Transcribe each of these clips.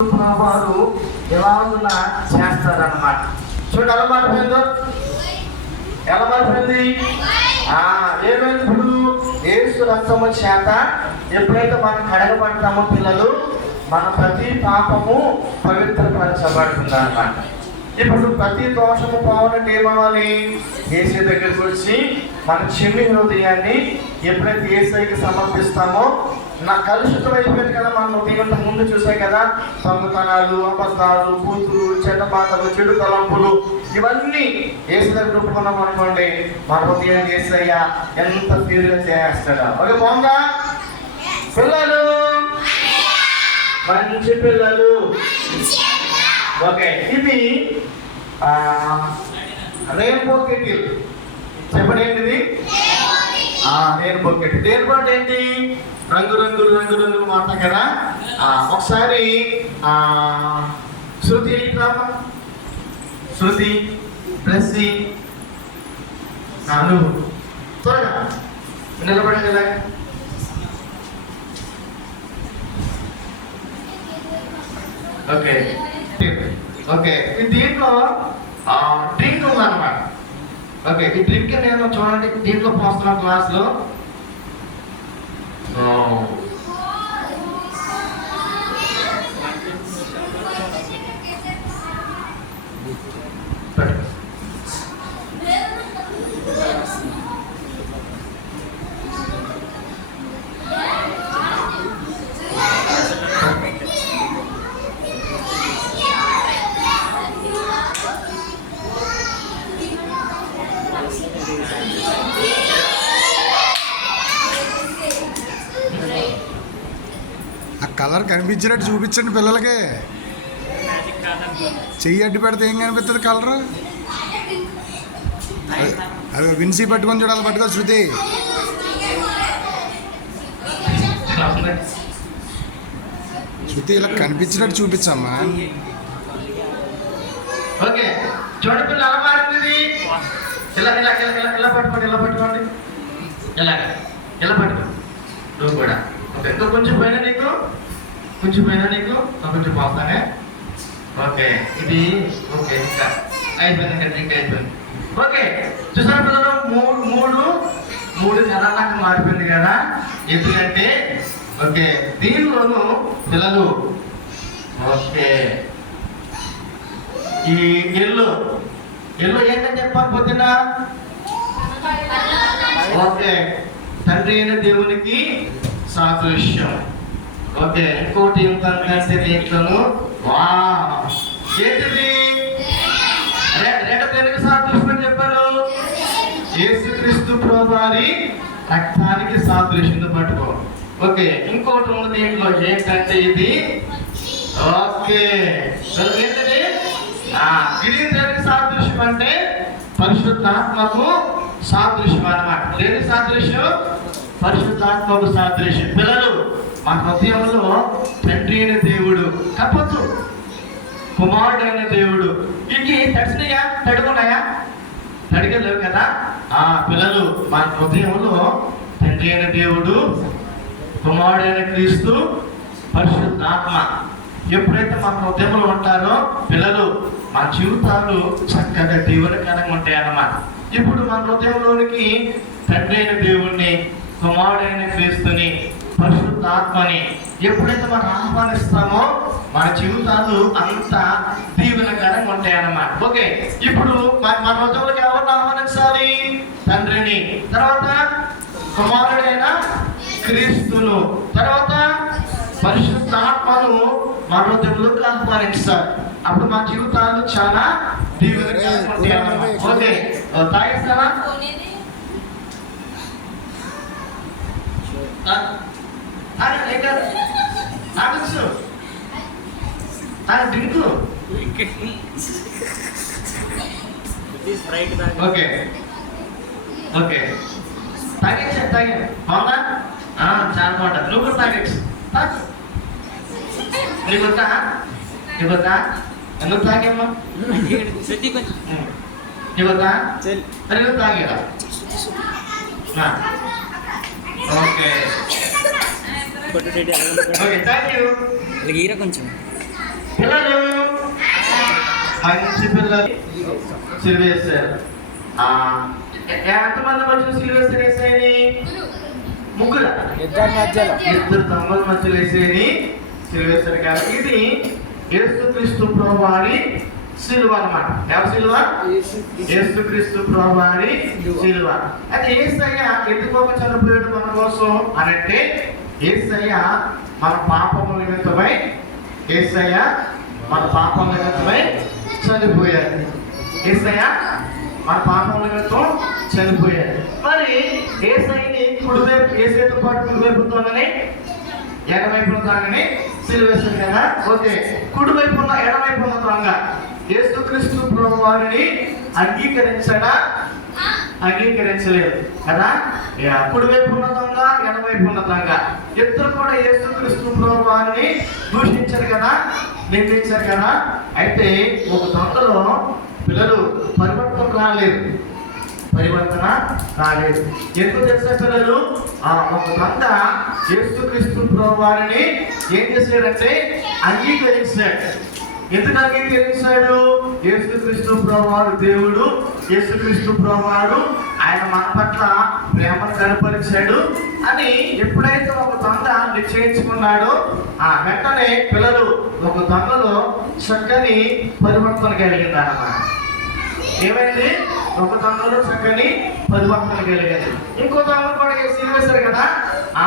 వారు ఎలా ఉన్నా చేస్తారన్నమాట. చూడండి ఎలా మారిపోయిందో, ఎలా మారిపోయింది. ఏమైంది ఇప్పుడు యేసు రక్తము చేత ఎప్పుడైతే మనం కడగబడతామో పిల్లలు మన ప్రతి పాపము పవిత్రపరచబడుతుంది అన్నమాట. ఇప్పుడు ప్రతి దోషము పోవాలంటే ఏమవ్వాలి? యేసు దగ్గరికి వచ్చి మన చిన్ని హృదయాన్ని ఎప్పుడైతే యేసుకి సమర్పిస్తామో, నా కలుషితం అయిపోయింది కదా. మనం ఉదయం ముందు చూసాయి కదా, దొంగతనాలు, అబద్ధాలు, కూతురు, చెడ్డ మాటలు, చెడు తలంపులు, ఇవన్నీ యేసు దగ్గర ఒప్పుకున్నాం అనుకోండి, మన ఉదయం యేసయ్య ఎంత ఫీల్గా చేస్తాడా. ఓకే బాగుందా పిల్లలు? మంచి పిల్లలు. ఓకే, ఇది రెయిన్బో కెటిల్. చెప్పండి ఏంటిది? Rainbow kettle. రెయిన్బో అంటే ఏంటి? రంగురంగులు రంగురంగులు మాట కదా. ఒకసారి శృతి రామా, శృతి బ్లెస్సి నువ్వు త్వరగా నిలబడి కదా. ఓకే ఓకే, ఈ దీంట్లో డ్రింక్ ఉందన్నమాట. ఓకే, ఈ డ్రింక్ నేను చూడండి దీంట్లో పోస్తున్నాను గ్లాసులో. ఆ కలర్ కనిపించినట్టు చూపించండి పిల్లలకి. చెయ్యి అడ్డు పెడితే ఏం కనిపిస్తుంది కలరు? అది విన్సీ పట్టుకొని చూడాలి. పట్టుకో శృతి. శృతి ఇలా కనిపించినట్టు చూపించమ్మా. ఓకే చూడండి పిల్లలు ఎలా మారింది. ఇలా ఇలా ఇలా ఇలా పట్టుకోండి, ఇలా పట్టుకోండి, ఇలా ఇలా పట్టుకోండి. నువ్వు కూడా ఓకే. ఇంకా కొంచెం పైన నీకు, కొంచెం పైన నీకు, కొంచెం పోతానే. ఓకే ఇది ఓకే, ఇంకా అయిపోయింది, ఇంకా డ్రింక్ అయిపోయింది. ఓకే చూసారు పిల్లలు, మూడు కలర్లకు మారిపోయింది కదా. ఎందుకంటే ఓకే దీనిలోను పిల్లలు ఓకే ఈ ఎల్లో ఏంటని చెప్పాలి పొద్దున్న? ఓకే తండ్రి అయిన దేవునికి సాదృశ్యం. ఓకే ఇంకోటి ఏంటంటే దీంట్లోను ఏంటిది? రెడ్ దేనికి సాదృశ్యం అని చెప్పాను? యేసుక్రీస్తు ప్రభువారి రక్తానికి సాదృశ్యం. పట్టుకో. ఓకే ఇంకోటి ఉంది దీంట్లో ఏంటంటే ఇది ఓకే ఏంటది? గ్రీన్ దేనికి సాదృశ్యం అంటే పరిశుద్ధాత్మకు సాదృశ్యం అన్నమాట. దేనికి సాదృశ్యం? పరిశుద్ధాత్మకు సాదృశ్యం. పిల్లలు మా హృదయంలో తండ్రి అయిన దేవుడు, కప్పొద్దు, కుమారుడైన దేవుడు. ఇవి తడిసినాయా? తడుకున్నాయా? తడిగలేవు కదా. పిల్లలు మా హృదయంలో తండ్రి అయిన దేవుడు, కుమారుడైన క్రీస్తు, పరిశుద్ధాత్మ ఎప్పుడైతే మా హృదయంలో ఉంటారో పిల్లలు మా జీవితాలు చక్కగా దీవెనకరంగా ఉంటాయి అన్నమాట. ఇప్పుడు మన హృదయంలోనికి తండ్రి అయిన దేవుణ్ణి, కుమారుడైన క్రీస్తుని, పరిశుద్ధాత్మని ఎప్పుడైతే మనం ఆహ్వానిస్తామో మన జీవితాలు అంత దీవెనకరంగా ఉంటాయి అన్నమాట. ఓకే ఇప్పుడు మన హృదయంలోకి ఎవరిని ఆహ్వానించాలి? తండ్రిని, తర్వాత కుమారుడైన క్రీస్తును, తర్వాత పరిశుద్ధాత్మను మన హృదయంలోకి ఆహ్వానించాలి. అప్పుడు మా జీవితాలు చాలా దీవెనకరంగా ఉంటాయి అన్నమాట. ఓకే తాగిస్తావా? డ్రింక్ ఓకే ఓకే తాగేసి తాగే బాగుందా? చాలా బాగుంటుంది. నువ్వు కూడా తాగేసి నీకొద్దా? నీకొద్దా? ఎందుకు తాగేమ్మా? నీకొద్దా? మరి నువ్వు తాగేరా? Okay okay thank you. కొంచెం పిల్లలు మంచి పిల్లలు సిలివేశారు. ఎంతమంది మధ్యలో సిలివేశారు వేసేయని? ముగ్గురు. ఇద్దరు తమ్ముల మధ్యలో వేసేయని సిలివేశారు. కాబట్టి ఇది యేసుక్రీస్తు ప్రభువారి సిలువ అన్నమాట. ఎవరి సిలువ? యేసుక్రీస్తు ప్రభువారి సిలువ. అయితే యేసయ్య ఎందుకు చనిపోయాడు మన కోసం అనంటే, యేసయ్య మన పాపముల నిమిత్తమై చనిపోయాడు. యేసయ్య మన పాపముల నిమిత్తం చనిపోయాడు. మరి యేసయ్యని కుడివైపు, యేసయ్యతో పాటు కుడివైపుతోనే ఎడవైపున తాగని సిలువేశారు కదా. ఓకే, కుడివైపు ఉన్న ఎడవైపు ఉన్న త్వరగా యేసుక్రీస్తు ప్రభువారిని అంగీకరించలేదు కదా. కుడివైపు ఉన్న దొంగ, ఎడవైపు ఉన్న దొంగ ఇద్దరు కూడా యేసుక్రీస్తు ప్రభువారిని దూషించారు కదా, నిందించారు కదా. అయితే ఒక దొంగలో పిల్లలు పరివర్తన రాలేదు. ఎందుకు తెలుసా పిల్లలు? ఒక దొంగ యేసుక్రీస్తు ప్రభువారిని ఏం చేశాడంటే అంగీకరించాడు. ఎందుకు అంగీకరించాడు? యేసుక్రీస్తు ప్రభువారు దేవుడు, యేసుక్రీస్తు ప్రభువారు ఆయన మన పట్ల ప్రేమను కనపరిచాడు అని ఎప్పుడైతే ఒక దొంగ నిశ్చయించుకున్నాడో వెంటనే పిల్లలు ఒక దొంగలో చక్కని పరివర్తన కలిగింది అన్నమాట. ఏమైంది? ఒక దొంగలో చక్కని పరివర్తన కలిగింది. ఇంకో దొంగ కూడా సిలివేశారు కదా. ఆ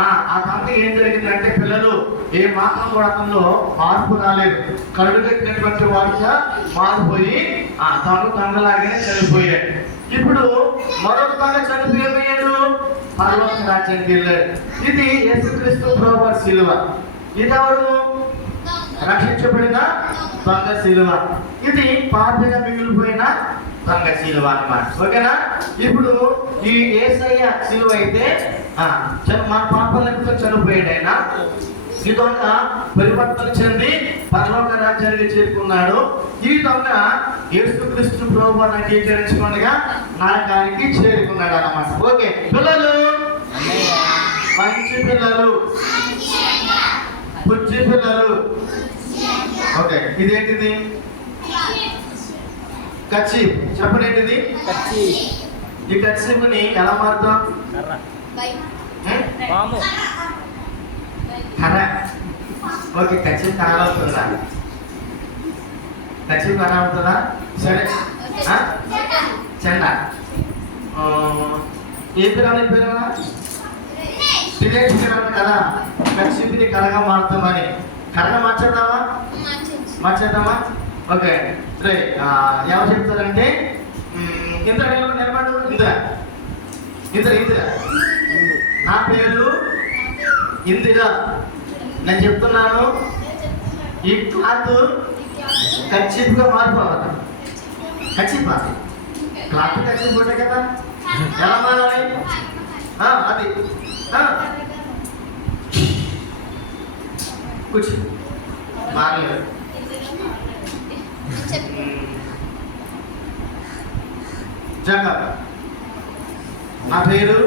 దొంగ ఏం జరిగిందంటే పిల్లలు ఏ మాత్రం కూడా అతనిలో మార్పు రాలేదు. కళ్ళు కట్టినటువంటి వాడుగా మారిపోయి దొంగలాగానే చనిపోయాడు. ఇప్పుడు మరొక దొంగ చనిపోయాడు, పరలోక రాజ్యానికి వెళ్ళాడు. ఇది యేసుక్రీస్తు ప్రభువారి సిలువ. ఇది ఎవరు? రక్షించబడిన దొంగ సిలువ. ఇది పాపిగా మిగిలిపోయిన దొంగ సిలువ అన్నమాట. ఓకేనా? ఇప్పుడు ఈ యేసయ్య సిలువ అయితే మన పాపాలతో చనిపోయాడు ఆయన. ఈ దొంగ పరివర్తన చెంది పరలోక రాజ్యానికి చేరుకున్నాడు. ఈ దొంగ యేసుక్రీస్తు ప్రభువుని అంగీకరించుకునగా నరకానికి చేరుకున్నాడు అన్నమాట. ఓకే పిల్లలు, మంచి పిల్లలు, బుజ్జి పిల్లలు. ఓకే, ఇదేంటిది? కచ్చీప్. చెప్పండి ఏంటిది? ఈ కచ్చీపుని ఎలా మారుతాం? కర్ర. ఓకే, కచ్చీప్ కర్ర అవుతుందా? కచ్చీప్ కర్ర అవుతుందా? సరే, చెండ. ఏ పేరు పేరు? దినేష్ పేరు కదా. కచ్చీప్ని కర్రగా మారుతామని. కర్రగా మార్చేద్దామా? ఓకే, రే ఎవరు చెప్తారంటే ఇంద్ర నిలబడు. ఇంద్ర నా పేరు ఇందిరా. నేను చెప్తున్నాను, ఈ క్లాత్ కచ్చిప్గా మారిపోవాలి. కచ్చిపా క్లాత్ కచ్చిప్ ఉంటాయి కదా, ఎలా మారాలి? అది కూర్చో. మారలేదు. జగన్ నా పేరు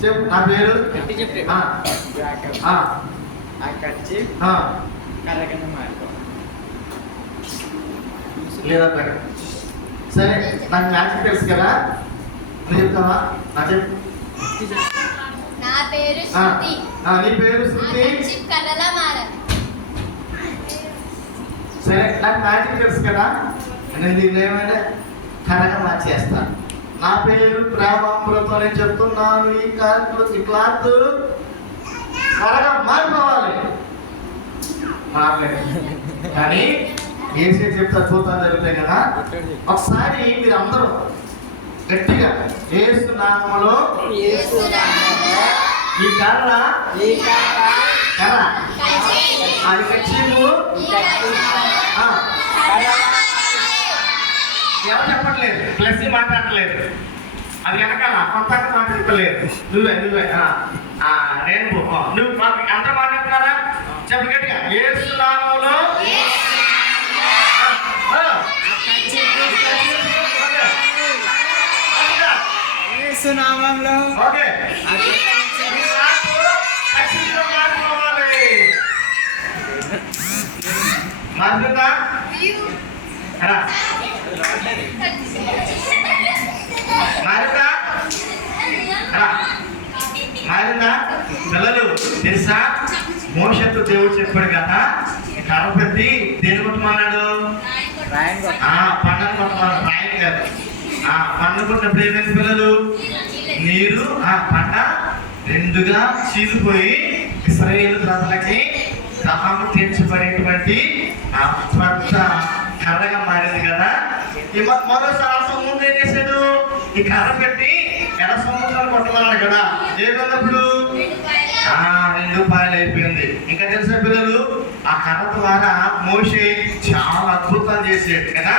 చెప్పు. నా పేరు లేదా? సరే, నాకు మ్యాథ్స్ తెలుసు కదా, నువ్వు చెప్తావా? నా చెప్పు. నీ పేరు శృతి. సరే, నాకు మ్యాజిక్ తెలుసు కదా, నేను దీన్ని ఏమైనా కరగా మార్చేస్తాను. నా పేరు ప్రేమామృతం అని చెప్తున్నాను. ఈ క్లాత్ కరగా మారిపోవాలి. మారలేదు కానీ ఏసీ చెప్తే అద్భుతాలు జరుగుతాయి కదా. ఒకసారి మీరు అందరూ గట్టిగా యేసు నామములో ఈ కర్ర అది కచ్చిపు ఎవరు చెప్పట్లేదు, ప్లస్ మాట్లాడలేదు. అది వెనకాల కొత్తగా మాట్లాడలేదు. నువ్వే నేను నువ్వు అందరూ మాట్లాడుతున్నారా? చెప్పు గట్టిగా. యేసు నామములో ఓకే మారిందా రా. మారిందా రా. మారిందా పిల్లలు తెలుసా? మోషతో దేవుడు చెప్పాడు కదా, కర్ర పెట్టి దేని కొట్టమన్నాడు? పంటను కొట్టమన్నాడు, రాయని కాదు. పంట కొట్టినప్పుడు ఏమైంది పిల్లలు? నీరు పంట రెండుగా చీలిపోయి ఇశ్రాయేలు ప్రజలకి దాహం తీర్చబడేటువంటి పెద్ద కర్రగా మారింది కదా. మరోసారి సముద్రం ఏం చేశాడు? ఈ కర్ర పెట్టి ఎడ సముద్రాన్ని కొట్టమన్నాడు కదా. ఏమన్నప్పుడు 2 పాయలు అయిపోయింది. ఇంకా తెలుసా పిల్లలు, ఆ కర్ర ద్వారా మోషే చాలా అద్భుతాలు చేసాడు కదా.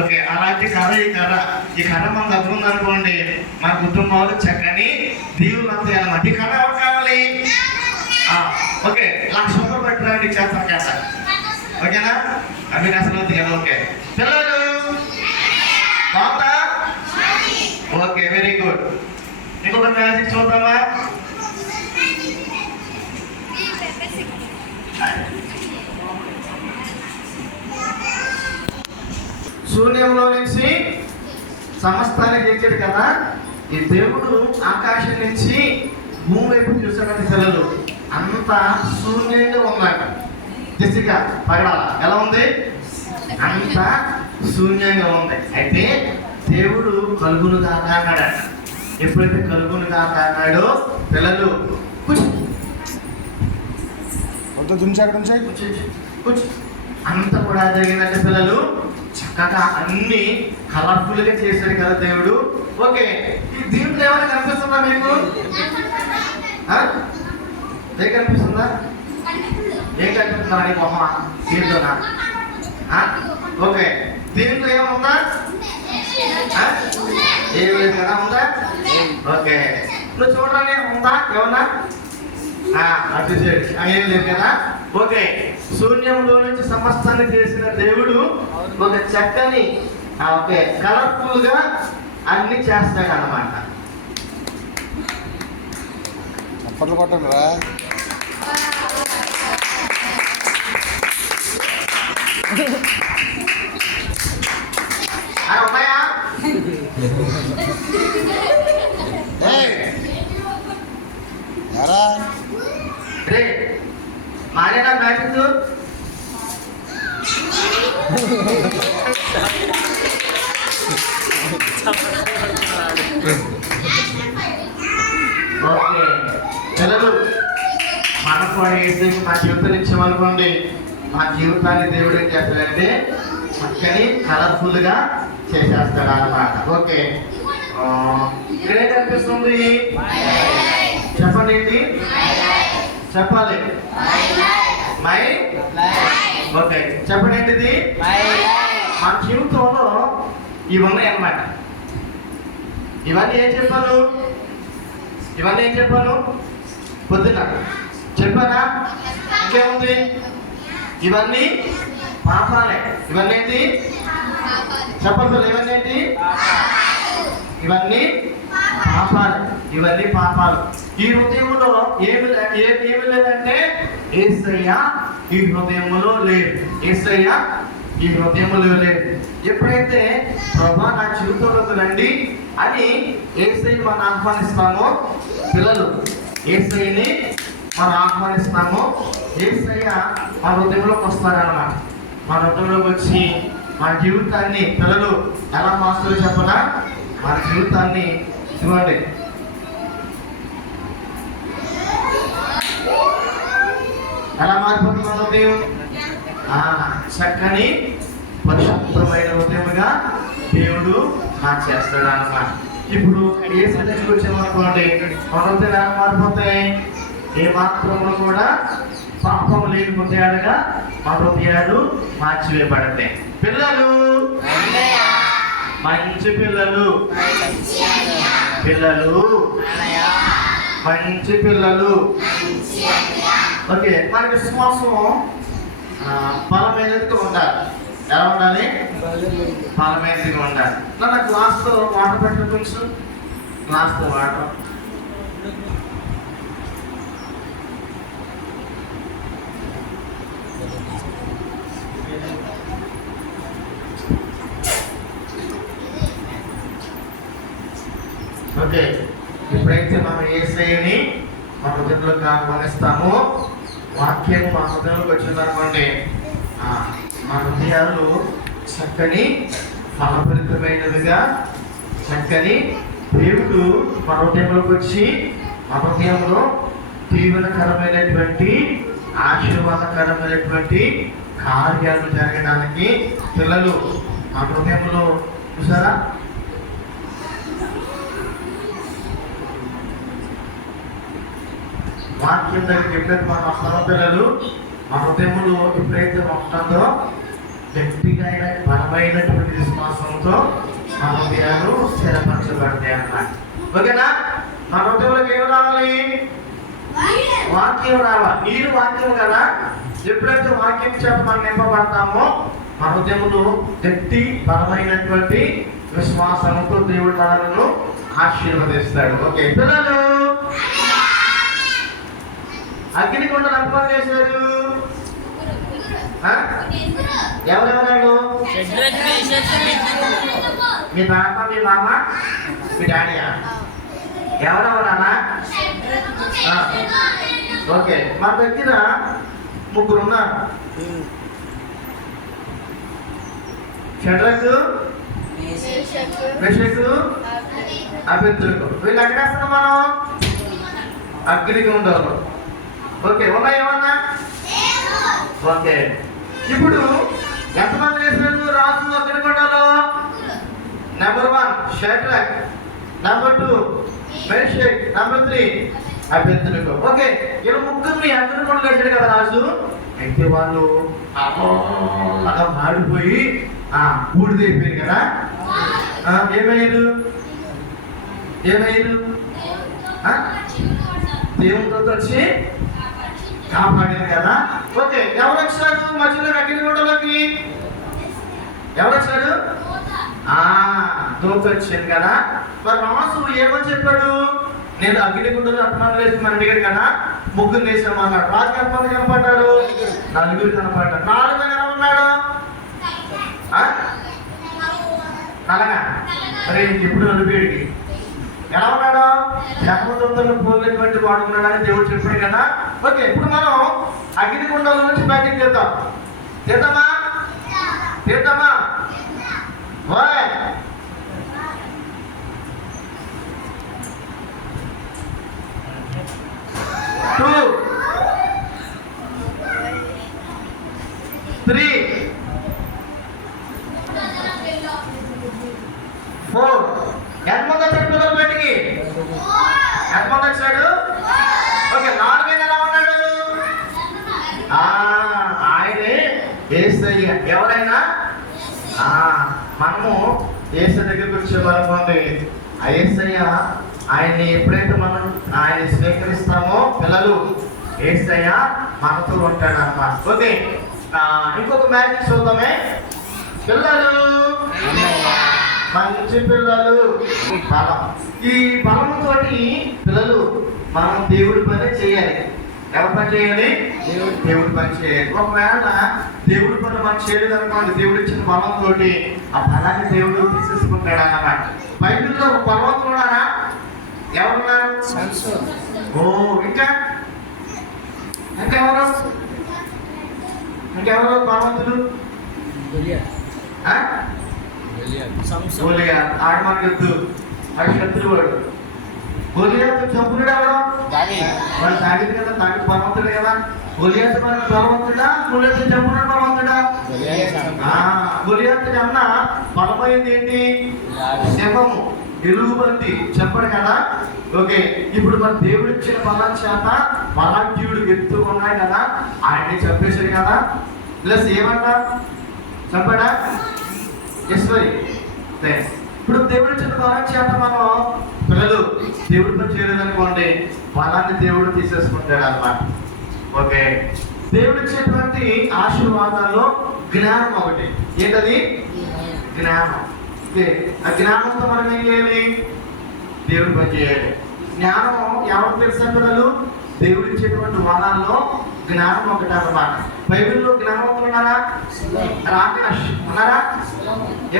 ఓకే, అలాంటి కర్ర ఈ కర్ర మన దగ్గర ఉందనుకోండి, మన కుటుంబాలు చక్కని దీవులంతా అనమాట. ఈ కర్ర ఎవరు కావాలి? ఓకే, 1,00,000 రూపాయలు పెట్టడానికి చేస్తాం కదా. ఓకేనా? అవి అసలు ఓకే పిల్లలు బాగుందా? Okay, very good. ఇంకొక మ్యాజిక్ చూద్దామా? శూన్యంలో నుంచి సమస్తాన్ని చేశాడు కదా. ఈ దేవుడు ఆకాశం నుంచి భూమి వైపు చూసాడంటే పిల్లలు అంతా శూన్యంగా ఉన్నాడు. దిశగా పగడాల ఎలా ఉంది? అంతా శూన్యంగా ఉంది. అయితే దేవుడు కలుగును కాక అన్నాడట. ఎప్పుడైతే కలుగును కాక అన్నాడో పిల్లలు అంత కూడా జరిగిందంటే పిల్లలు చక్కగా అన్ని కలర్ఫుల్ గా చేశాడు కదా దేవుడు. ఓకే, ఈ దీంట్లో ఏమైనా కనిపిస్తుందా మీకు? ఏం కనిపిస్తుందా? ఏం కనిపిస్తుందా నీ మొహ దీంట్లోనా? ఓకే, దీంట్లో ఏమన్నా ఏం లేదు కదా, ఉందా? ఓకే, నువ్వు చూడాలి ఉందా ఏమన్నా? అటు ఏం లేదు కదా. ఓకే, శూన్యంలో నుంచి సమస్తాన్ని చేసిన దేవుడు ఒక చక్కని ఓకే కలర్ఫుల్ గా అన్ని చేస్తాడు అన్నమాట. చప్పట్లు కొట్టండి రా. ఉన్నాయా? రే మారేనా మ్యాజిక్? ఓకే పిల్లలు, మనకు మా జీవితం ఇచ్చామనుకోండి, మా జీవితాన్ని దేవుడు ఏం చేస్తాడంటే చక్కని కలర్ఫుల్ గా చేసేస్తాడు అన్నమాట. ఓకే, ఇక్కడే కనిపిస్తుంది చెప్పండి ఏంటి చెప్పాలి? మై ఓకే చెప్పండి ఏంటిది? మన జీవితంలో ఇవి ఉన్నాయి అన్నమాట. ఇవన్నీ ఏం చెప్పాను? పొద్దున్న చెప్పానా? ఇంకేముంది? ఇవన్నీ పాపాలే. ఇవన్నీ ఏంటి చెప్పండి? ఇవన్నీ ఏంటి? ఇవన్నీ పాపాలు. ఈ హృదయంలో ఏమి లేదంటే యేసయ్య ఈ హృదయంలో లేదు. యేసయ్య ఈ హృదయంలో లేదు. ఎప్పుడైతే ప్రభా నా జీవితంలోకి రండి అని యేసయ్య మనం ఆహ్వానిస్తామో పిల్లలు, యేసయ్యని మనం ఆహ్వానిస్తామో యేసయ్య మన హృదయంలోకి వస్తారన్నమాట. మన హృదయంలోకి వచ్చి మన జీవితాన్ని పిల్లలు ఎలా మాస్టర్లు చెప్పనా, మన జీవితాన్ని చూడండి ఎలా మారిపోతుంది హృదయం? చక్కని పరిశుభ్రమైన హృదయముగా దేవుడు చేస్తాడు అన్నమాట. ఇప్పుడు ఏ సన్నిధికి వచ్చామనుకోండి, మన హృదయం ఎలా మారిపోతాయి? ఏ మాత్రంలో కూడా పాపం లేని హృదయాలుగా మన హృదయాలు మార్చివేయబడతాయి. పిల్లలు మంచి పిల్లలు మంచి పిల్లలు. ఓకే, మన విశ్వాసం బలమైనదిగా ఉండాలి. ఎలా ఉండాలి? బలమైనదిగా ఉండాలి. నా గ్లాస్తో వాటర్ పెట్టిన కొంచెం గ్లాస్తో వాటర్. ఓకే, ఎప్పుడైతే మనం యేసయ్యని మన హృదయంలోకి ఆహ్వానిస్తామో, వాక్యం మన హృదయంలోకి వచ్చిందనుకోండి, మన హృదయాలు చక్కని ఫలభరితమైనవిగా, చక్కని దేవుడు మన హృదయంలోకి వచ్చి మన హృదయంలో దీవెనకరమైనటువంటి ఆశీర్వాదకరమైనటువంటి కార్యాలు జరగడానికి పిల్లలు మన హృదయంలో చూసారా, వాక్యం దగ్గరికి ఎప్పుడైతే మనం వస్తామో పిల్లలు మన హృదయంలో ఎప్పుడైతే ఉంటుందో గట్టిగా అయిన బలమైనటువంటి విశ్వాసంతో మన హృదయాలు స్థిరపరచబడతాయి అన్నమాట. ఓకేనా? మన హృదయంలోకి ఏమి రావాలి? వాక్యం రావాలి. నీరు వాక్యం కదా, ఎప్పుడైతే వాక్యం చేత మనం నింపబడతామో మన హృదయంలో గట్టి బలమైనటువంటి విశ్వాసంతో దేవుడు మనలను ఆశీర్వదిస్తాడు. ఓకే పిల్లలు, అగ్నిగుండం ఎంతమంది చేశారు? ఎవరెవరు? మీ తాత, మీ మామ, మీ డాడీయా? ఎవరెవరన్నా? ఓకే, మా దగ్గర ముగ్గురు ఉన్నారు. షడ్రకు, మెషకు, అబేద్నెగో. వీళ్ళు ఎక్కడ వేస్తున్నాం మనం? అగ్నిగుండంలో. ఓకే, ఉన్నాయి ఏమన్నా? ఓకే, ఇప్పుడు ఎంతమంది వేసారు రాజు అగ్నిగుండంలో? Number 1 Shadrach, number 2 Meshach, number 3 అబేద్నెగో. ఓకే, ఇలా ముగ్గురిని అగ్నిగుండంలో వేసాడు కదా రాజు. అయితే వాళ్ళు అలా మాడిపోయి బూడిదైపోయారు కదా. ఏమయ్యారు? దేవునితో వచ్చి కాపాడారు కదా. ఓకే, ఎవరు వచ్చారు మధ్యలో అగ్నిగుండంలోకి? ఎవరు వచ్చారు? దూత వచ్చింది కదా. మరి రాజు ఏమని చెప్పాడు? నేను అగ్నిగుండంలో అర్థమాలు వేసి మన అడిగాడు కదా, ముగ్గురు వేసామన్నాడు. రాజు ఎంతమంది కనపడ్డారు? 4 కనపడ్డారు. 4 ఎలా ఉన్నాడు? నల్లగా. మరి ఎప్పుడు నలుపేడికి ఎలా ఉన్నాడు? జన్మదూతలను పోలినటువంటి వాడుకున్నాడని దేవుడు చెప్పాడు కదా. ఓకే, ఇప్పుడు మనం అగ్నిగుండంలో నుంచి బయటకు తీద్దాం. తీద్దామా? ఓయ్, 2 3 4 ఎంతమంది వచ్చాడు పిల్లలు బయటికి? ఎంతమంది వచ్చాడు? ఓకే, 4 ఎలా ఉన్నాడు? ఆయనే యేసయ్య. ఎవరైనా మనము యేసయ్య దగ్గరికి వచ్చేవాళ్ళండి. ఆ యేసయ్య ఆయన్ని ఎప్పుడైతే మనం ఆయన స్వీకరిస్తామో పిల్లలు యేసయ్య మనతో ఉంటాడు అన్నమాట. ఓకే, ఇంకొక మ్యాజిక్ చూద్దామే పిల్లలు. మంచి పిల్లలు, బలం. ఈ బలంతో పిల్లలు మనం దేవుడి పని చేయాలి. ఎవరి పని చేయాలి? దేవుడి పని చేయాలి. ఒకవేళ దేవుడి పని మనం చేయలేదు అనుకోండి, దేవుడు ఇచ్చిన బలంతో ఆ బలాన్ని దేవుడు తీసేసుకుంటాడు అన్నమాట. బైబిల్లో ఒక బలవంతులు ఉన్నారా? ఎవరున్నారు? ఇంకెవరు బలవంతులు? ఆడు మనకు ఎద్దు, ఆడు శత్రువాడు. గొలియాతు చంపునుడు ఎవరు? వాడు తాగింది కదా, తాగి బలవంతుడు కదా. గొలియాతు మనకు బలవంతుడా? గొలియాతు చంపునుడు బలవంతుడా? గొలియాతు కన్నా బలమైంది ఏంటి? శవము, ఎలుగుబంటి. చెప్పడు కదా. ఓకే, ఇప్పుడు మన దేవుడు ఇచ్చిన బలం చేత బలాఢ్యుడు ఎత్తుకున్నాడు కదా, ఆయన్ని చంపేశాడు కదా. ప్లస్ ఏమన్నా చంపాడా? ఈశ్వరి. ఇప్పుడు దేవుడు ఇచ్చిన బలం చేత మనం పిల్లలు దేవుడి పని చేయలేదనుకోండి, బలాన్ని దేవుడు తీసేసుకుంటాడు అన్నమాట. ఓకే, దేవుడు ఇచ్చేటువంటి ఆశీర్వాదాల్లో జ్ఞానం ఒకటి. ఏంటది? జ్ఞానం. ఆ జ్ఞానంతో మనం ఏం చేయాలి? దేవుడి పని చేయాలి. జ్ఞానం ఎవరికి తెలుసా పిల్లలు? దేవుడు ఇచ్చేటువంటి వరాల్లో జ్ఞానం ఒకటి అన్నమాట. బైబిల్లో జ్ఞానవంతులు ఉన్నారా? రాకేష్ ఉన్నారా?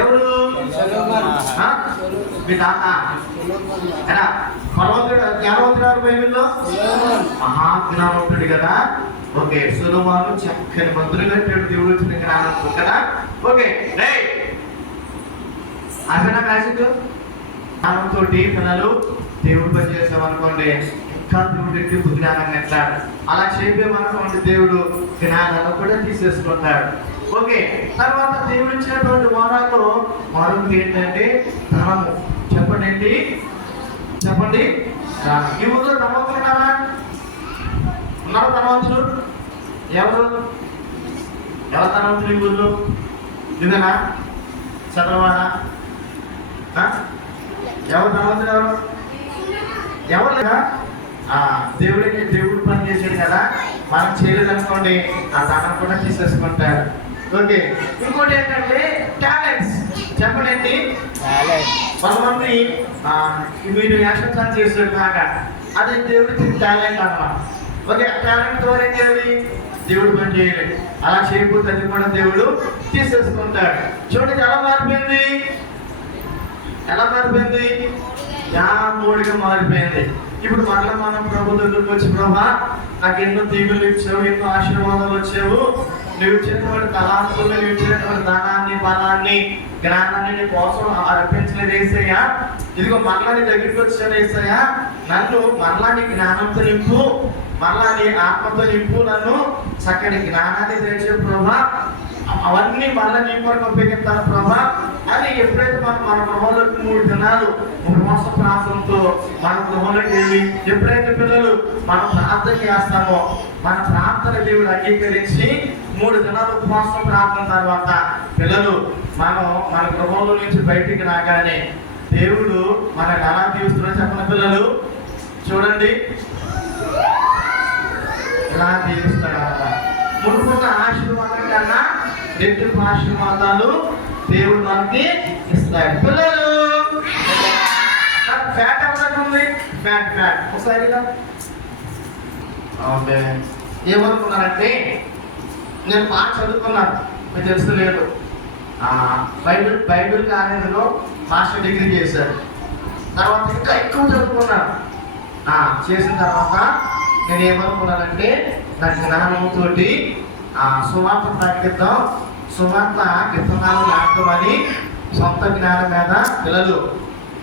ఎవరు? ఆ? మీ తాత భగవంతుడు జ్ఞానవంతుడు గారు బైబిల్లో మహాజ్ఞానవంతుడు కదా. ఓకే, సొలొమోను చక్కని మంత్రులు కట్టాడు, దేవుడు వచ్చిన జ్ఞానం కదా. ఓకే, అదేనా మ్యాజిక్? జ్ఞానంతో పిల్లలు దేవుడు పని చేసామనుకోండి, ఇంకా దేవుడికి జ్ఞానం ఎట్లాడు. అలా చెప్పేమనుకోండి, దేవుడు జ్ఞానాన్ని కూడా తీసేసుకుంటాడు. ఓకే, తర్వాత దేవుడు ఇచ్చినటువంటి వారాల్లో మరొకటి ఏంటంటే ధనము. చెప్పండి ఏంటి? చెప్పండి. ఈ ఊళ్ళో ధనవంతులు ఉన్నారా? ఉన్నారు ధనవంతులు? ఎవరు ధనవంతులు ఈ ఊళ్ళో? ఇదేనా? చంద్రవాడ? ఎవరు ధనవంతులు? ఎవరు లేదా? దేవుడు పని చేశాడు కదా, మనం చేయలేదు అనుకోండి, ఆ ధనం కూడా తీసేసుకుంటారు. ఓకే, ఇంకోటి ఏంటంటే టాలెంట్స్. చెప్పండి ఏంటి? కొంతమంది మీరు యాక్షన్ చేసాడు బాగా, అది దేవుడికి టాలెంట్ అన్నమాట. ఓకే, టాలెంట్ ద్వారా ఏం చేయాలి? దేవుడు పని చేయలేదు. అలా చేయకపోతే అది కూడా దేవుడు తీసేసుకుంటాడు. చూడండి ఎలా మారిపోయింది, ఎలా మారిపోయింది? మూడిగా మారిపోయింది. ఇప్పుడు మరలా మనం ప్రభు దగ్గరికి వచ్చి, ప్రభా నాకు ఎన్నో దీవులు ఇచ్చావు, ఎన్నో ఆశీర్వాదాలు వచ్చావు, నువ్వు ఇచ్చినటువంటి తలాంతులు, నువ్వు ఇచ్చినటువంటి ధనాన్ని, బలాన్ని, జ్ఞానాన్ని నీ కోసం అర్పించలేదు ఏసయ్యా. ఇదిగో మరలా నీ దగ్గరికి వచ్చాను ఏసయ్యా, నన్ను మరలా నీ జ్ఞానంతో నింపు, మరలా నీ ఆత్మతో నింపు, నన్ను చక్కటి జ్ఞానాన్ని తెచ్చే ప్రభా, అవన్నీ మళ్ళీ నీ కొరకు ఉపయోగిస్తాను ప్రభా అని ఎప్పుడైతే మన గృహంలోకి 3 దినాలు ఉపవాస ప్రార్థనతో మన గృహంలోకి వెళ్ళి ఎప్పుడైతే పిల్లలు మనం ప్రార్థన చేస్తామో, మన ప్రార్థన దేవుడు అంగీకరించి 3 దినాలు ఉపవాస ప్రార్థన తర్వాత పిల్లలు మన గృహంలో నుంచి బయటికి రాగానే దేవుడు మనకు ఎలా తీరుస్తున్నారో చెప్పిన పిల్లలు చూడండి, ఎలా తీరుస్తాడు అన్నమాట. మునుకున్న ఆశీర్వాదం కన్నా రెట్టింపు ఆశీర్వాదాలు దేవుడు మనకి ఇస్తాడు. పిల్లలు ఫ్యాట్ ఎవరికి ఉంది? ఫ్యాట్ ఒకసారి ఓకే, ఏమనుకున్నారంటే నేను బాగా చదువుకున్నాను, మీకు తెలుసలేదు. బైబిల్ కాలేజీలో మాస్టర్ డిగ్రీ చేశాను. తర్వాత ఇంకా ఎక్కువ చదువుకున్నాను. చేసిన తర్వాత నేను ఏమనుకున్నానంటే నా జ్ఞానంతో సువార్త ప్రకటిద్దాం, సువార్త విత్తనాలు నాటమని సొంత జ్ఞానం మీద పిల్లలు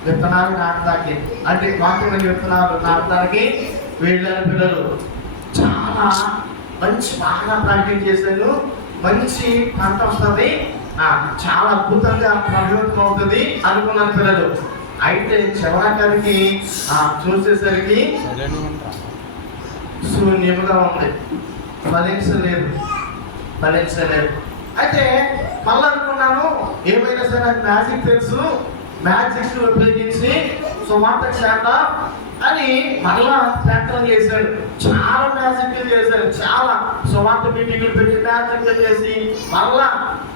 విత్తనాలు నాటడానికి, అంటే వాక్యమైన విత్తనాలు నాటడానికి వెళ్ళిన పిల్లలు చాలా మంచి బాగా ప్రకటన చేశాను. మంచి పంట వస్తుంది, చాలా అద్భుతంగా పరివర్తన అవుతుంది అనుకున్నాను పిల్లలు. అయితే చివరికి చూసేసరికి శూన్యముగా ఉంది, ఫలించలేదు. అయితే మళ్ళీ అనుకున్నాను, ఏమైనా సరే నాకు మ్యాజిక్ తెలుసు, మ్యాజిక్ ఉపయోగించి సువార్త చేద్దాం అని మళ్ళా ప్రయత్నం చేశాడు. చాలా మ్యాజిక్లు చేశాడు, చాలా సువార్త మీటింగ్లు పెట్టి మ్యాజిక్లు చేసి మళ్ళా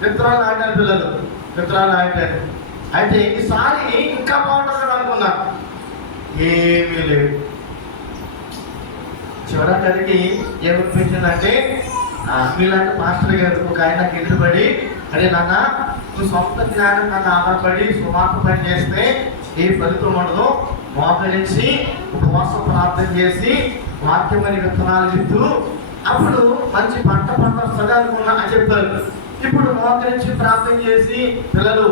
విత్తనాలు ఆడారు పిల్లలు, విత్తనాలు ఆడారు. అయితే ఈసారి ఇంకా బాగుంటుంది అనుకున్నాను, ఏమీ లేదు. చివరికి ఏమనిపించిందంటే వీళ్ళంటే మాస్టర్ గారు ఒక ఆయన నాకు ఎదురుపడి, అరే నాన్న నువ్వు సొంత జ్ఞానం నన్ను ఆధారపడి సువార్త పని చేస్తే ఏ ఫలితం ఉండదు, మోకరించి ఉపవాస ప్రార్థన చేసి వాక్యమైన విత్తనాలు విత్తు, అప్పుడు మంచి పంట వస్తుంది అనుకున్నా అని చెప్తారు. ఇప్పుడు మోకరించి ప్రార్థన చేసి పిల్లలు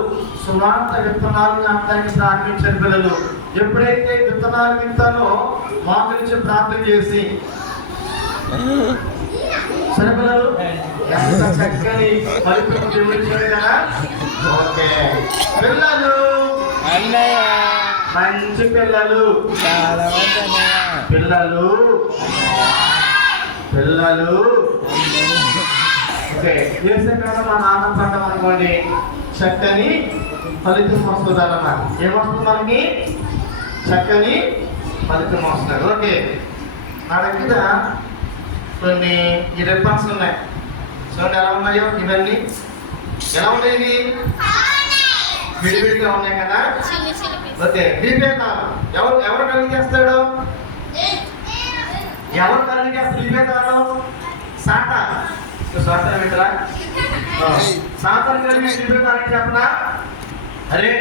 సువార్త విత్తనాలు నాటడానికి ప్రారంభించారు. పిల్లలు ఎప్పుడైతే విత్తనాలు విత్తానో మోకరించి ప్రార్థన చేసి సరే పిల్లలు ఎంత చక్కని ఫలితం వివరించారు కదా. ఓకే పిల్లలు మంచి పిల్లలు పిల్లలు పిల్లలు ఓకే చేసే కదా మన ఆనంద పడ్డం అనుకోండి, చక్కని ఫలితం వస్తుంది అన్నమాట. ఏమొస్తుంది మనకి? చక్కని ఫలితం వస్తుంది. ఓకే, నా దగ్గర కొన్ని ఈ రిబ్బన్స్ ఉన్నాయి చూడండి ఎలా ఉన్నాయో. ఇవన్నీ ఎలా ఉన్నాయి? విడివిడిగా ఉన్నాయి కదా. ఓకే, దీపేతాలు ఎవరు కలిగి చేస్తాడు? ఎవరు కలిగి చేస్తాడు దీపేతాలు? సాతాను వింటరా? సాతాను కలిగి విభేదానికి చెప్పనా? అరే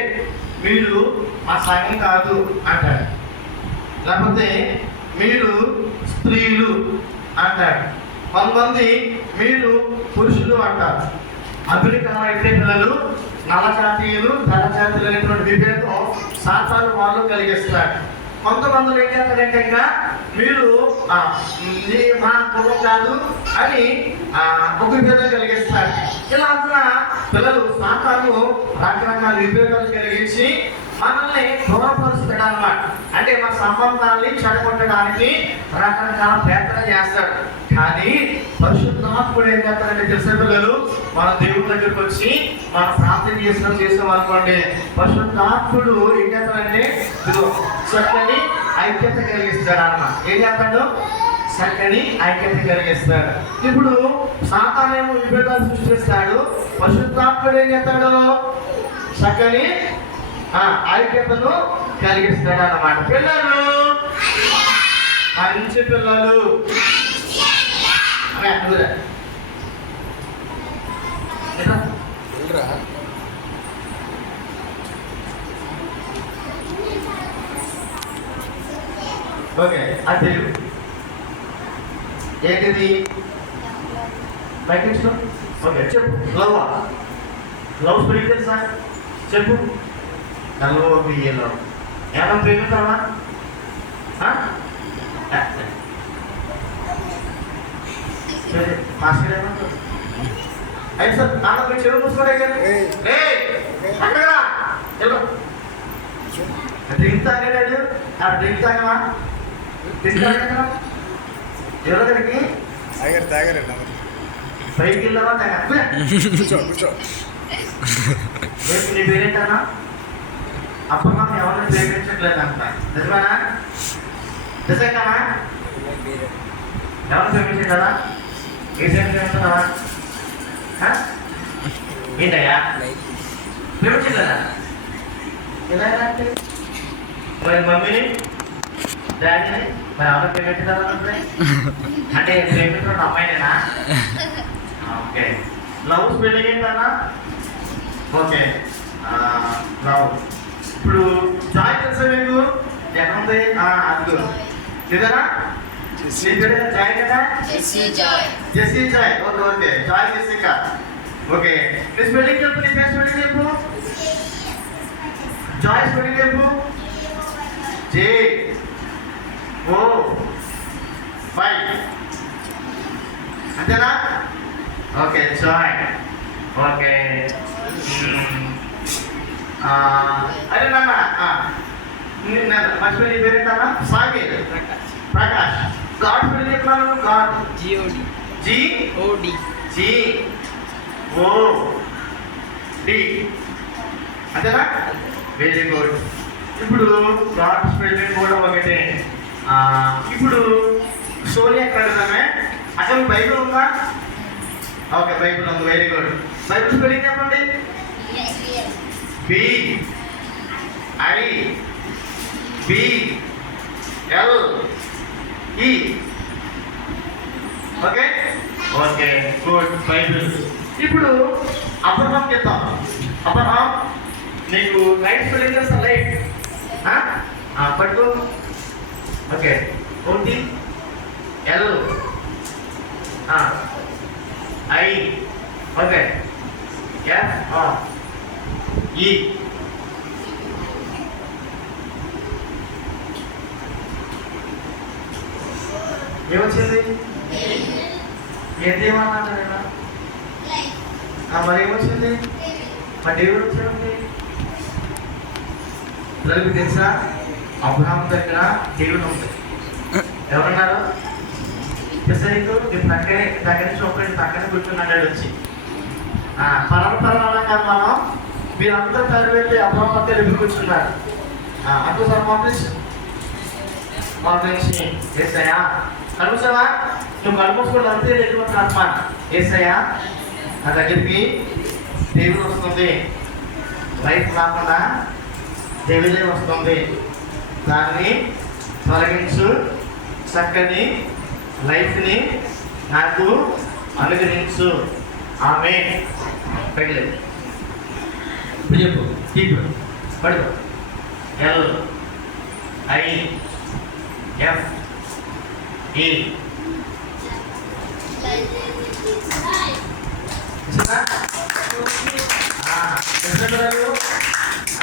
మీరు మా సంఘం కాదు అంటాడు, లేకపోతే మీరు స్త్రీలు అంటాడు, కొంతమంది మీరు పురుషులు అంటారు. అభివృద్ధి అయితే పిల్లలు నల్లజాతీయులు తెల్లజాతీయులు అనేటువంటి విభేదం సాతాను వాళ్ళు కలిగిస్తారు. కొంతమంది ఏం చేస్తారంటే ఇంకా మీరు మా కులం కాదు అని ఒక విభేదం కలిగిస్తారు. ఇలా అంటున్న పిల్లలు సాతాను రకరకాల విభేదాలు కలిగించి మనల్ని దూరపరుస్తాడు అన్నమాట. అంటే మన సంబంధాన్ని చెడగొట్టడానికి రకరకాల ప్రయత్నం చేస్తాడు. కానీ పరిశుద్ధాత్ముడు ఏం చేస్తాడంటే తెలిసే పిల్లలు, మన దేవుడి దగ్గరికి వచ్చి మనం ప్రార్థన చేసాం అనుకోండి, పరిశుద్ధాత్ముడు ఏం చేస్తాడంటే చక్కని ఐక్యత కలిగిస్తాడు అన్నమాట. ఏం చేస్తాడు? చక్కని ఐక్యత కలిగిస్తాడు. ఇప్పుడు సాతానేమో విభేదాలు సృష్టిస్తాడు, పరిశుద్ధాత్ముడు ఏం చేస్తాడు? చక్కని ఐక్యతను కలిగిస్తాడు అన్నమాట. పిల్లలు మంచి పిల్లలు ఓకే. అది ఏంటిది? బయట ఓకే చెప్పు. లవ్ స్పిరిట్ తెలుసా? చెప్పు. లవ్ ఏమన్నా ప్రేమిస్తావా? అయితే సార్ నాన్న చెరువు మూసుకోడే డ్రింక్ తాగాడు. డ్రింక్ తాగమా? డ్రింక్ తాగా ఎవరో దగ్గరికి బయటికి వెళ్ళావా? తాగా నీ పేరేంటన్నా? అప్పుడు మనం ఎవరిని ప్రేమించట్లేదు అంట. నిజమేనా? నిజంగా ఎవరు ప్రేమించారు కదా? ఏ సైడ్ ప్రేమిస్తున్నావా? ఏంటయ్యా ప్రేమించట్లేదా? ఎలా అంటే మరి మమ్మీని డాడీని మరి ఎవరు ప్రేమించారా? అంటే ప్రేమించిన అమ్మాయినేనా? ఓకే. లవ్ స్పెల్లింగ్ ఏంటన్నా? Okay love. ఇప్పుడు జాయ్ తెలుసా మీకు? ఎక్కడుంది? అది ఇదేనా? జాయ్ కదా? Jessie Joy. Okay okay. Joy Jessica. Okay. నీ స్పెల్లింగ్ చెప్పు. నీ పేరు స్పెల్లింగ్ చెప్పు. జాయ్ స్పెల్లింగ్ చెప్పు. JOY అంతేనా? Okay Joy. ఓకే. అరే నాన్న మంచి నీ పేరేంటన్నా? సాగిర్ ప్రకాష్. గాడ్ పేరు చెప్పాను. గాడ్ GOD అంతేనా? Very good. ఇప్పుడు గాడ్ స్పెల్లింగ్ కూడా ఒకటే. ఇప్పుడు స్టోరీ ఎక్కడ అడుగుతామే? అసలు బైబిల్ ఉందా? ఓకే బైబిల్ ఉంది. Very good. బైబిల్ స్పెల్లింగ్ చెప్పండి. BIBLE. Okay okay good. Bible. ఇప్పుడు అబ్రహాం చెప్తాం. అబ్రహాం నీకు రైట్ స్పెల్లింగ్ చేస్తా. లైట్ పట్టుకో. ఓకే. OTLI. ఓకే. FRE. ఏమొచ్చింది? ఏదేమన్నా మరి ఏమొచ్చింది? మరి దేవుడు వచ్చింది. పిల్లలకి తెలుసా? అబ్రహాం దగ్గర దేవుడు ఉంది. ఎవరన్నారు? నీకు నీ దగ్గర నుంచి ఒకటి పక్కన కూర్చున్నాడు వచ్చి. పరంపర మనం మీరందరూ తరవేసి అబ్రహాం దగ్గర ఎదురు కూర్చున్నారు. అంటూ సార్ పంపించి ఏసయ్యా కలుసావా? నువ్వు కలుపుకోవడం అంతే ఎటువంటి ఆత్మ. ఏసయ్యా నా దగ్గరికి దేవుడు వస్తుంది. లైఫ్ రాకుండా దేవుడే వస్తుంది. దాన్ని తొలగించు. చక్కని లైఫ్ని నాకు అనుగ్రహించు. ఆమె పైలేదు ఇప్పుడు చెప్పు తీపు పడు. LIFE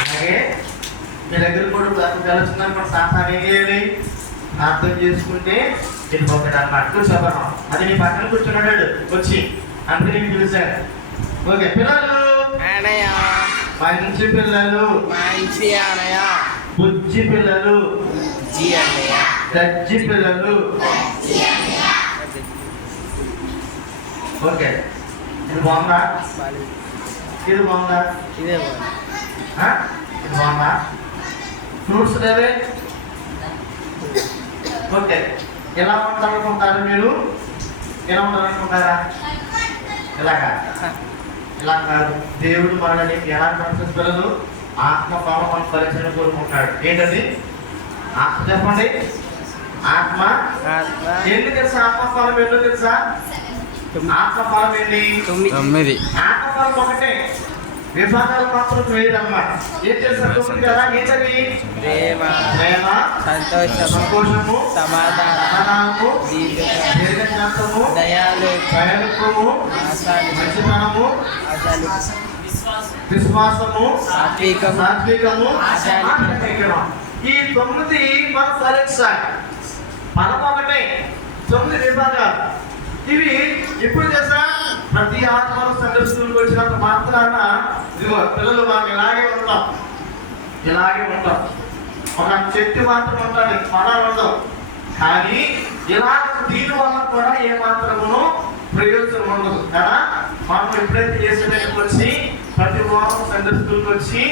అలాగే మీ దగ్గర కూడా కలుస్తున్నారు. మన సాహసాన్ని ఏం చేయాలి? అర్థం చేసుకుంటే వెళ్ళిపోతాడు అన్నమాట. కూర్చోబడం అది నీ పక్కన కూర్చున్నాడు వచ్చి, అందుకే నేను పిలిచాను. ఓకే పిల్లలు, మంచి పిల్లలు, బుజ్జి పిల్లలు, దజ్జి పిల్లలు. ఓకే ఇది బాగుందా? ఇది బాగుందా? ఇది బాగుందా? ఫ్రూట్స్ లేవే. ఓకే ఎలా ఉంటారనుకుంటారు మీరు? ఎలా ఉంటారనుకుంటారా? ఇలాగా ఇలా కాదు. దేవుడు మనల్ని ఎలా కనిపిస్తుంది పిల్లలు? ఆత్మఫలం మన పరిచయం కోరుకుంటాడు. ఏంటది? ఆత్మ చెప్పండి. ఆత్మ ఎందుకు తెలుసా? ఆత్మఫలం ఎందుకు తెలుసా? ఆత్మఫలం ఏంటి? 9. ఆత్మఫలం ఒకటే, విభాగాలు మాత్రం వేరన్నమాట. ఏం తెలుసా? 9 కదా. ఏంటది? ప్రేమ, సంతోషము, సమాధానము, దీర్ఘశాంతము, దయాళుత్వము, మంచితనము, విశ్వాసము, సాత్వికము, ఈ 9 మనం ఫలించాలి. మనం ఒకటే, 9 విభాగాలు. ఇవి ఎప్పుడు తెలుసా? ప్రతి ఆత్మలు సండే స్కూల్కి వచ్చినంత మాత్రాన ఇదిగో పిల్లలు మనం ఇలాగే ఉంటాం. ఒక చెట్టు మాత్రం ఉంటుంది, ఫలాలు ఉండవు. కానీ ఇలా దీని వల్ల కూడా ఏ మాత్రమును ప్రయోజనం ఉండదు కదా. మనం ఎప్పుడైతే చేసేటప్పుడు వచ్చి ప్రతి వారం సండే స్కూల్కి వచ్చి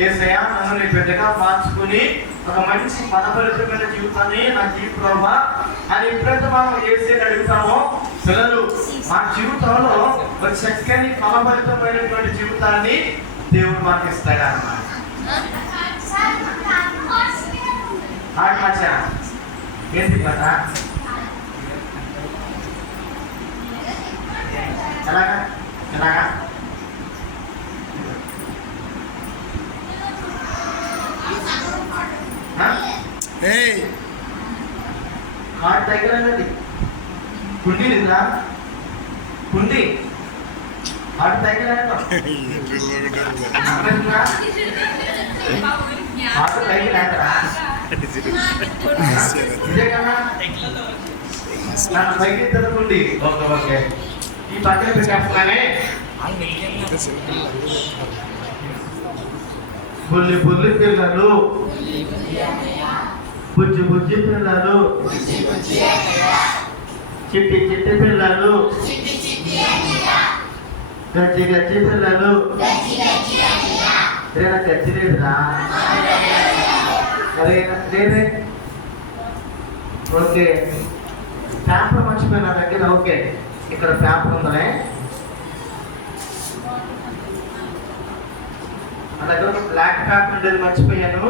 యేసయ్యా నన్ను నీ బిడ్డగా మార్చుకుని ఒక మంచి ఫలభరితమైన జీవితాన్ని నా జీవితంలో అని ఎప్పుడైతే మనం యేసయ్యని అడుగుతామో పిల్లలు మా జీవితంలో ఒక చక్కని ఫలభరితమైనటువంటి జీవితాన్ని దేవుడు మాకు ఇస్తాడు అన్నమాట. ఏంటి కదా ఎలాగా హార్ట్ దగ్గర కుండి లేదా? కుండి హార్ట్ దగ్గర హార్ట్ దగ్గర అంటారా? ఇదే కదా నన్ను పైకి తిరగండి. ఓకే ఈ పక్కన పెట్టేస్తున్నానే. బుల్లి పిల్లలు, బుజ్జి పిల్లలు, చిట్టి పిల్లలు, గజ్జి పిల్లలు. గజ్జి లేదురా? లేదే. ఓకే పేపర్ మర్చిపోయిన దగ్గర. ఓకే ఇక్కడ పేపర్ ఉందనే నా దగ్గర బ్లాక్ పేపర్ ఉండేది మర్చిపోయాను.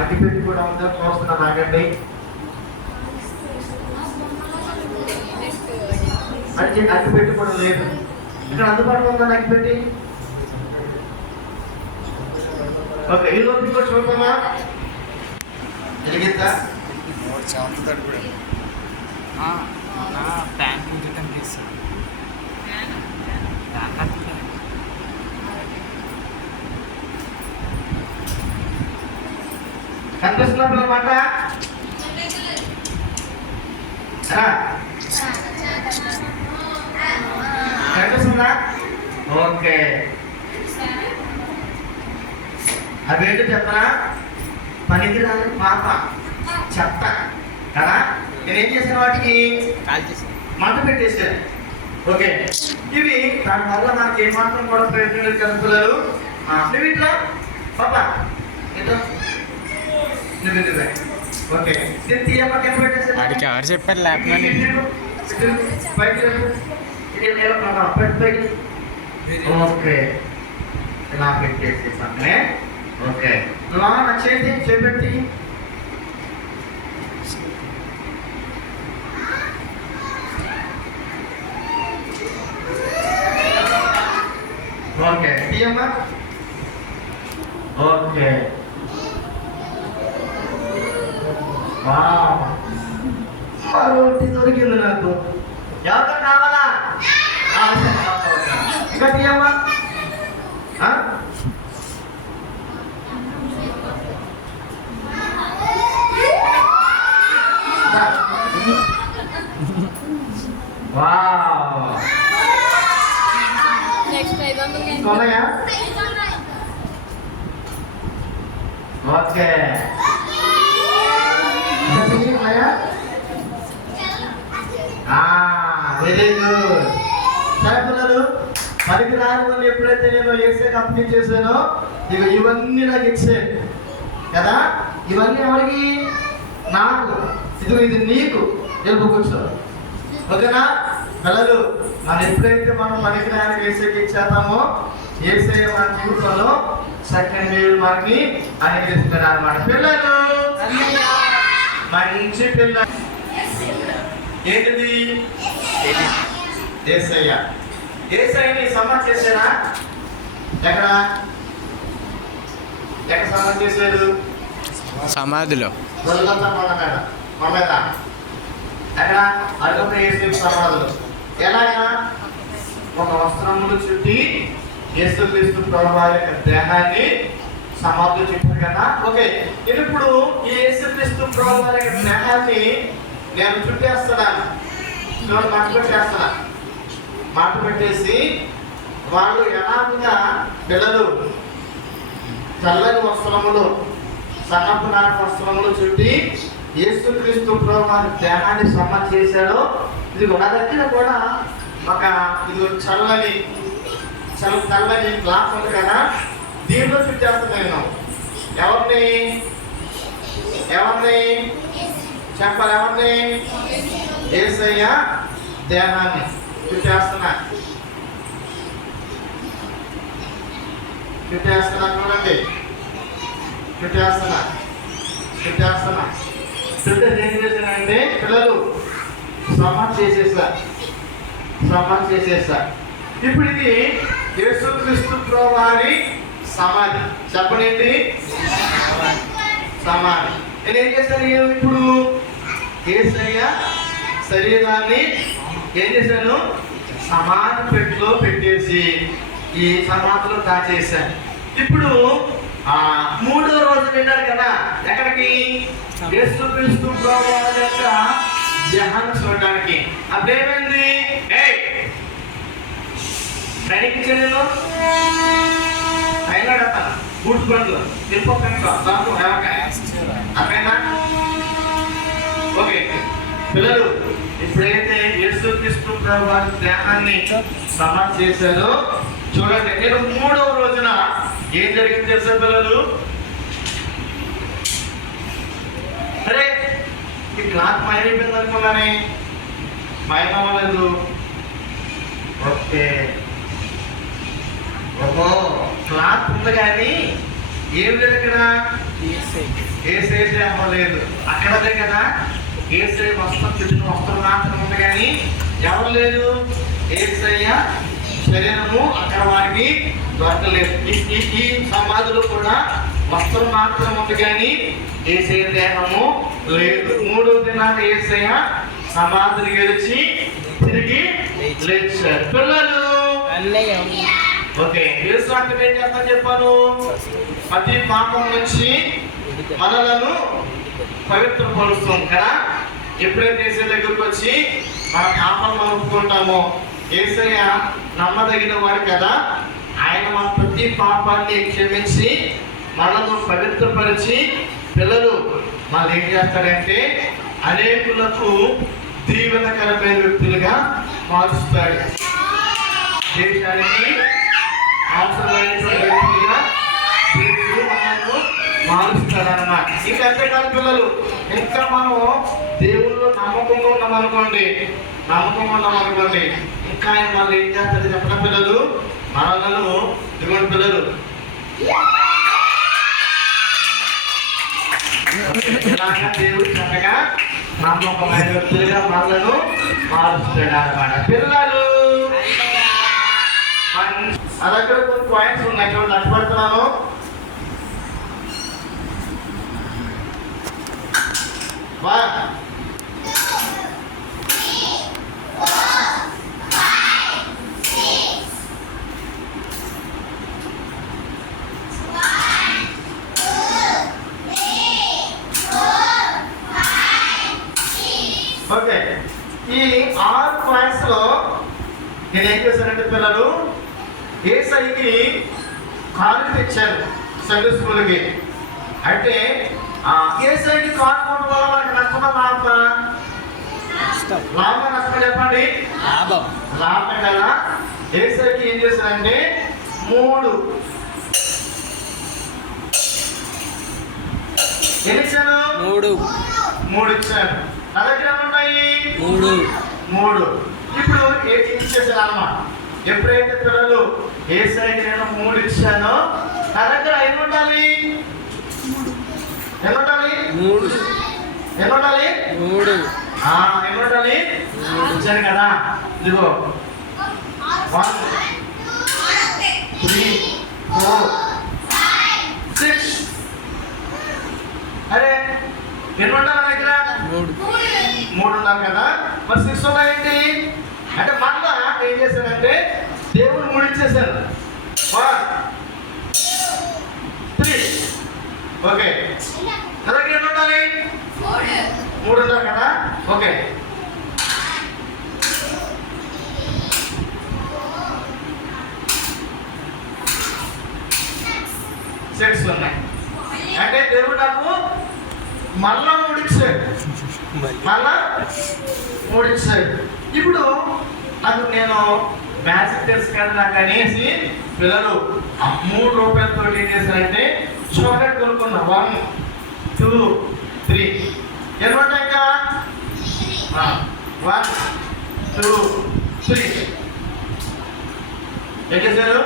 అగ్గిపెట్టి కూడా ఉందో చూస్తున్నాను, ఆగండి. అగ్గిపెట్టి కూడా లేదు ఇక్కడ అందుబాటులో ఉందా అగ్గిపెట్టి? ఓకే ఈ లోపల కూడా చూద్దామా? జరిగిద్దా? కనిపిస్తున్నా పిల్లమాట? కనిపిస్తుందా? ఓకే అవేంటో చెప్పరా? పనికిరాని పాప, చెత్త కదా. నేనేం చేసిన వాటికి మంట పెట్టేసాను. ఓకే ఇవి దానివల్ల నాకు ఏమాత్రం కూడా ప్రయత్నం లేదు కదా పిల్లలు. నువ్వు ఇట్లా పాపా ఇట్లా నువ్వు ఓకే నేను తీయమ్మ కింద పెట్టేసాను. ఎవరు చెప్పారు? ఓకే ఇలా పెట్టేసేసానే. ఓకే నా చేపెట్టి ఓకే టీయమ్మా. ఓకే రోటీ దొరికింది నాకు. ఎవరితో కావాలా? ఇంకా టీయమ్మా. ఉన్నాయా? Okay very good. సరే పిల్లలు, పనికి రాని వాళ్ళు ఎప్పుడైతే నేను ఏసే కంప్లీట్ చేశానో ఇక ఇవన్నీ నాకు ఇచ్చాను కదా. ఇవన్నీ ఎవరికి? నాకు. ఇది నీకు. ఎలుపు కూర్చో. ఓకేనా పిల్లలు? మనం ఎప్పుడైతే మనం పనికి రాని ఏసేకి ఇచ్చేస్తామో ఏసే మన జీవితంలో సెకండ్ వేవ్ మనకి అనుగ్రహిస్తున్నాడు అన్నమాట. పిల్లలు మంచి పిల్లలు ఏంటిది? ఏసయ్య. ఏసయ్యని సమాధి చేశారా? ఎక్కడ సమాధి చేశాడు? సమాధిలో. మన మీద ఎక్కడ? అడుగుత ఏసు సమాధులు. ఎలాగా? ఒక వస్త్రములు చుట్టి యేసుక్రీస్తు ప్రభువారి యొక్క దేహాన్ని సమాధులు చుట్టారు కదా. ఓకే, ఇప్పుడు ఈ యేసుక్రీస్తు ప్రభువారి యొక్క దేహాన్ని నేను చుట్టేస్తున్నాను. చూడండి, మట్టు పెట్టేసి వాళ్ళు ఎలాగా పిల్లలు చల్లని వస్త్రములు, సన్నపు నాటి వస్త్రములు చుట్టి యేసుక్రీస్తు ప్రభువారి దేహాన్ని సమాధి చేశాడో, ఇది నా దగ్గర కూడా ఒక ఇది చల్లని క్లాత్ ఉంది కదా, దీంట్లో చుట్టేస్తున్నాను. ఎవరిని చెప్పాలి? ఎవరిని? యేసయ్య దేహాన్ని చుట్టేస్తున్నా. చూడండి, చుట్టేస్తున్నా. చుట్టేసి ఏం చేశానంటే పిల్లలు సమాధి చేసేసా. ఇప్పుడు ఇది యేసుక్రీస్తు ప్రభువారి సమాధి. చెప్పండి, సమాధి. నేను ఏం చేశాను? ఇప్పుడు యేసయ్య శరీరాన్ని ఏం చేశాను? సమాధి పెట్టిలో పెట్టేసి ఈ సమాధిలో దాచేశాను. ఇప్పుడు 3వ రోజు వెళ్ళారు కదా, ఎక్కడికి? యేసుక్రీస్తు ప్రభువారి యొక్క దేహాన్ని చూడడానికి. అప్పుడేమైంది? ట్రైనింగ్ ఇచ్చాను అయినా బూట్ బండ్లు అర్థమైనా? ఓకే పిల్లలు, ఇప్పుడైతే యేసుక్రీస్తు ప్రభువారి దేహాన్ని సమాధి చేశారో చూడండి. నేను 3వ రోజున ఏం జరిగింది తెలుసా పిల్లలు? అరే ఈ క్లాత్ మాయమైపోయింది అనుకున్నానే, మాయమవ్వలేదు. ఓకే, ఓహో క్లాత్ ఉంది కానీ ఏం లేదు ఇక్కడ. ఏసైతే అవ్వలేదు. అక్కడదే కదా ఏసై వస్త్రం చుట్టిన వస్త్రం మాత్రం ఉంది కానీ ఎవరు లేదు. ఏసయ్య శరీరము అక్కడ వారికి దొరకలేదు. ఈ సమాధులు కూడా వస్త్రం మాత్రం ఉంది కానీ ఏసయ్య దేహము లేదు. 3వ దినాన ఏసయ్య సమాధిని గెలిచి తిరిగి లేచారు. పిల్లలు ఓకే, యేసు రక్తం ఏం చేస్తాను చెప్పాను? ప్రతి పాపం నుంచి మనలను పవిత్రపరుస్తుంది కదా. ఎప్పుడైతే యేసు దగ్గరకు వచ్చి మన పాపాలను ఒప్పుకుంటామో, యేసయ్య నమ్మదగిన వాడు కదా, ఆయన మన ప్రతి పాపాన్ని క్షమించి మనను పవిత్రపరిచి పిల్లలు మనం ఏం చేస్తాడంటే అనేకులకు దీవెనకరమైన వ్యక్తులుగా మారుస్తాడు. దేశానికి అవసరమైనటువంటి వ్యక్తులుగా మనల్ని మారుస్తాడన్నమాట. ఇంకా అంతేకాదు పిల్లలు, ఇంకా మనం దేవుళ్ళు నమ్మకంగా ఉన్నామనుకోండి, ఇంకా ఆయన వాళ్ళు ఏం చేస్తారు చెప్పిన పిల్లలు? మనలను ఇదిగోండి పిల్లలు, దేవుడు చక్కగా నమ్మకమైన వ్యక్తులుగా మనలను మారుస్తాడు అన్నమాట. పిల్లలు నా దగ్గర కొన్ని పాయింట్స్ ఉన్నాయి, చూడండి లెక్క పెడుతున్నాను. ఓకే, ఈ 6 పాయింట్స్ లో నేను ఏం చేశానంటే పిల్లలు ఏసైకి కారు తెచ్చాను సండే స్కూల్కి. అంటే ఏసైకి కారు కొనడం వల్ల మనకి నష్టమా లాభమా? లాభమా నష్టమా చెప్పండి? లాభమే కదా. ఏసైకి ఏం చేశానంటే 3 ఎన్ని ఇచ్చాను? 3 ఇచ్చాను. నా దగ్గర ఉన్నాయి 3. ఇప్పుడు ఏది ఇచ్చేసాను అన్నమాట. ఎప్పుడైతే పిల్లలు ఏసైకి నేను 3 ఇచ్చానో నా దగ్గర ఎన్ని ఉండాలి? ఎన్ని ఉండాలి? 3. ఎన్ని ఉండాలి? 3. ఎన్ని ఉండాలి? 3 ఇచ్చాను కదా. ఇదిగో 1 2 3 4 5 6. అరే ఎన్ని ఉండాలి నా దగ్గర? 3 ఉండాలి కదా. మరి 6 ఉన్నాయేంటి అంటే మళ్ళా ఏం చేశానంటే దేవుడు 3 ఇచ్చేసాను. 1 2 3. ఓకే, నా దగ్గర ఎన్ని ఉండాలి? 3 ఉండాలి కదా. ఓకే, సెట్స్ ఉన్నాయి. అంటే దేవుడు నాకు మళ్ళా 3 ఇచ్చాడు. ఇప్పుడు అది నేను మ్యాజిక్ తెలుసు కదా నాకు అనేసి పిల్లలు 3 రూపాయలతో ఏం చేశారంటే చాక్లెట్ కొనుక్కున్నా. 1 2 3. ఎన్ని ఉంటాయి ఇంకా? 1 2 3. ఏం చేశారు?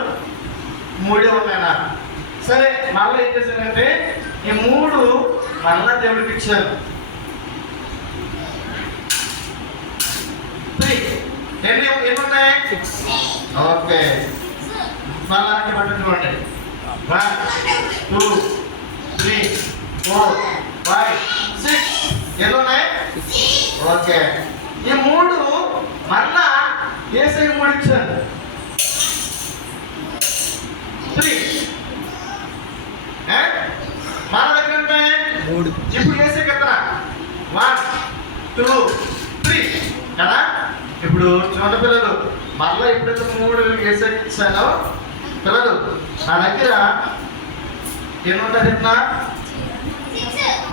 3 ఉన్నాయన్నా. సరే, మళ్ళీ ఏం చేశారంటే ఈ 3 మళ్ళా దేవుడికి ఇచ్చారు. 3 ఎన్ని ఉన్నాయి? ఓకే, మళ్ళా పట్టుకోండి. 1 2 3 4 5 6. ఎన్ని ఉన్నాయి? ఓకే, ఈ 3 మళ్ళా ఏసై 3 ఇచ్చారు. 3 మన దగ్గర ఉంటాయి 3. ఇప్పుడు ఏసై కదా 1 2 3 కదా. ఇప్పుడు చూడండి పిల్లలు, మళ్ళీ ఎప్పుడైతే 3 ఏసై ఇచ్చానో పిల్లలు నా దగ్గర ఎన్ని ఉంటాయి చెప్పిన?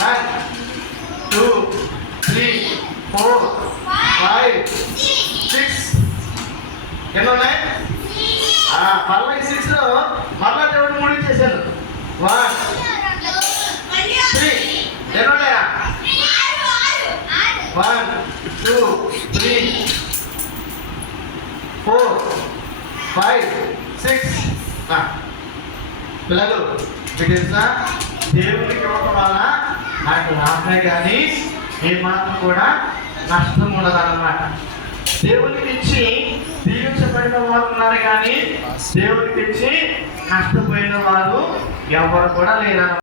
1 2 3 4 5 6. ఎన్ని ఉన్నాయి? మళ్ళీ ఈ 6 లో మళ్ళా దేవుడు 3 ఇచ్చేసాను. 1 3. ఎన్ని ఉన్నాయా? 1 2 3 4 5 6. పిల్లలు మీకు తెలుసా, దేవునికి ఇవ్వడం వల్ల నాకు లాభమే కానీ ఏ మాత్రం కూడా నష్టం ఉండదు అన్నమాట. దేవునికి ఇచ్చి దీవించబడిన వారు ఉన్నారు కానీ దేవునికి ఇచ్చి నష్టపోయిన వారు ఎవరు కూడా లేరన్నమాట.